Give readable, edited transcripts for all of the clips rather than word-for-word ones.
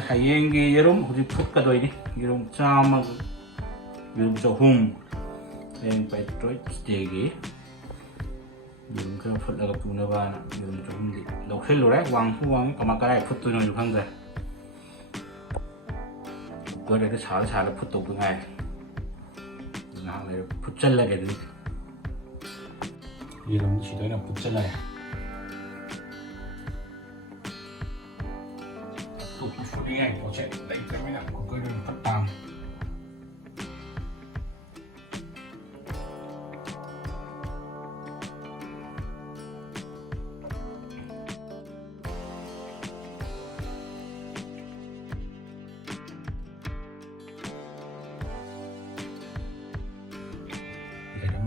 ꯍꯌꯦꯡꯒꯤ ꯌꯦꯔꯨꯝ ꯍꯧꯖꯤꯛ ꯐꯨꯠꯀꯗꯣꯏꯅꯤ ꯌꯦꯔꯨꯝ ꯆꯥꯝꯃꯒ ꯌꯦꯔꯨꯝ ꯆꯍꯨꯝ ꯍꯌꯦꯡ ꯄꯦꯇ꯭ꯔꯣꯏꯠꯁ ꯗꯦꯒꯤ ꯌꯦꯔꯨꯝ ꯈꯔ ꯐꯨꯠꯂꯒ ꯄꯨꯅꯕꯅ ꯌꯦꯔꯨꯝ ꯆꯍꯨꯝꯗꯤ ꯂꯧꯁꯤꯜꯂꯨꯔꯦ ꯋꯥꯡꯁꯨ ꯋꯥꯡꯉꯤ ꯀꯗꯥꯏ ꯐꯨꯠꯇꯣꯏꯅꯣꯁꯨ ꯈꯪꯗ꯭ꯔꯦ ꯀꯨꯀꯔꯗ ꯁꯥꯔ ꯐꯨꯠꯇꯧꯕ ꯉꯥꯏꯔꯦ ꯉꯥꯏꯍꯥꯛ ꯂꯩꯔ ꯐꯨꯠꯆꯜꯂꯒꯦ ꯑꯗꯨꯗꯤ ꯌꯦꯔꯨꯝꯗꯤ ꯁꯤꯗ ꯑꯣꯏꯅ ꯐꯨꯠꯆꯜꯂꯒꯦ ꯐꯨꯠꯅꯤꯡꯉꯥꯏ ꯄꯣꯠꯁꯦ ꯂꯩꯇ꯭ꯔꯕꯅꯤꯅ ꯀꯨꯀꯔꯗ ꯑꯣꯏꯅ ꯐꯠ ꯇꯥꯝꯃꯦ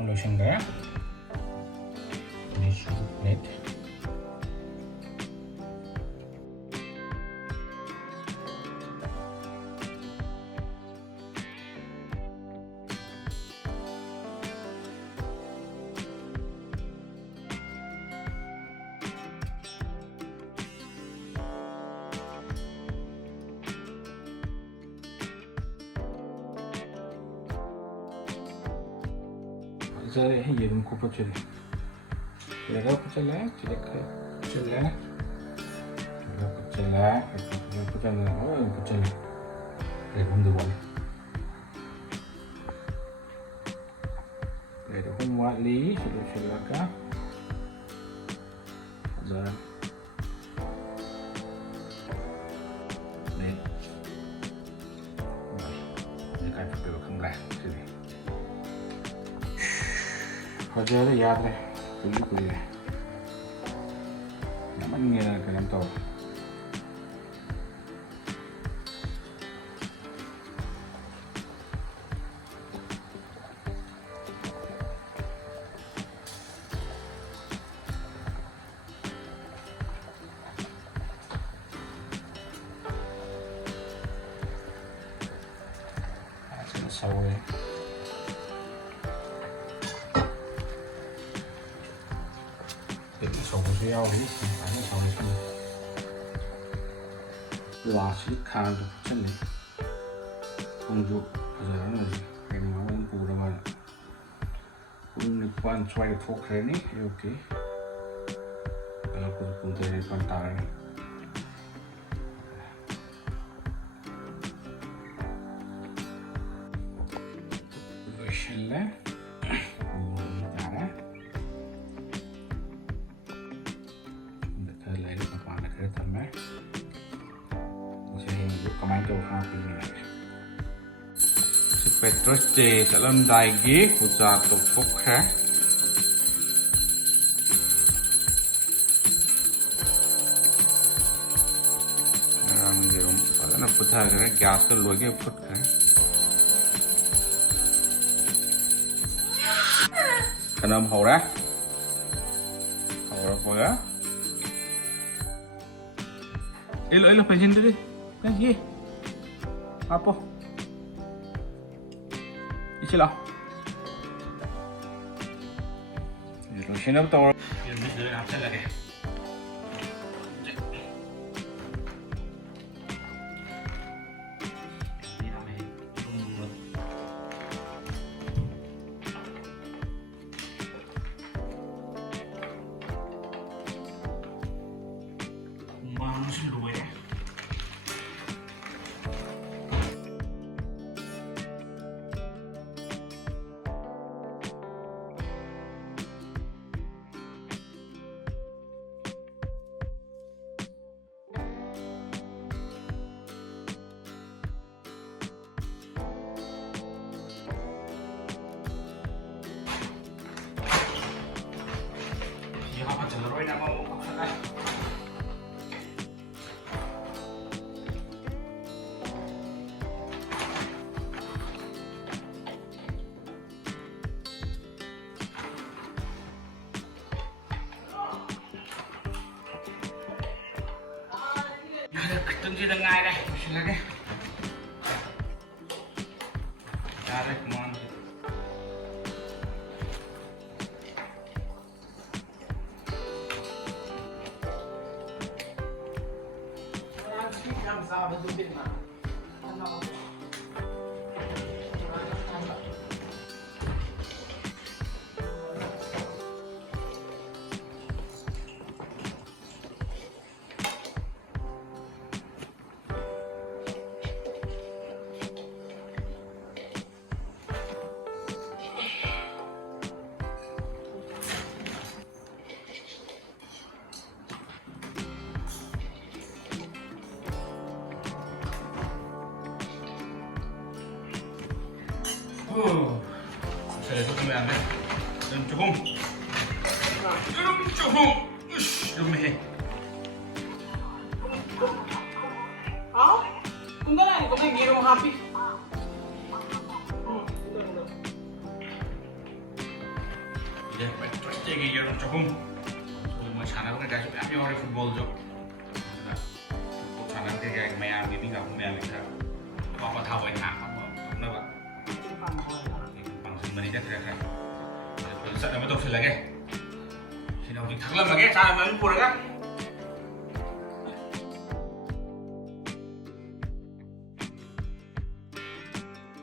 lotion gaya ini sugar plate जरे है ये रूम को चले लगा को चला चले चला को चला को चला को चला ये रूम दो वाले ये रूम वाली चलो चला का जरा ये काय पे खंगा चले फजर याद है कुली है नमन ये कलम तो ऐसे सवरे 서울시 야오리 아니 서울시 라시 칸도 붙였네 공주 그저는 백마원 보러만 국립관 좋아요 토크레니 이렇게 그래서 분들이 판단을 이것일래 kemarin jauh hati ini si Petrus J dalam daigi puja tupuk ya karena puja karena gas ke luar ke put ya karena mau ya mau ya ilo pensiun dulu Sige. Apo. Isila. Lotion अब तो ये भी आपसे लगे rồi nè mau học đây từng gì từng ngày đây xin lỗi đây ra đây ngon 싸가지고 빈나 한나가 Saya dah tutup yang ni. Dan cukup. Cukup. Ush, rumah. 아? 근데 이거 내 이름 하피. Dia terus lagi yang cukup. Rumah sana pun dah tapi orang football jo. Sana dia kayak main ini nggak main ini kan. Apa tahu ini apa? Tahu apa? 방송 많이 됐어요. 그래서 나도 또 필라게. 신호기 탁라 먹게 잘 먹는 보러가.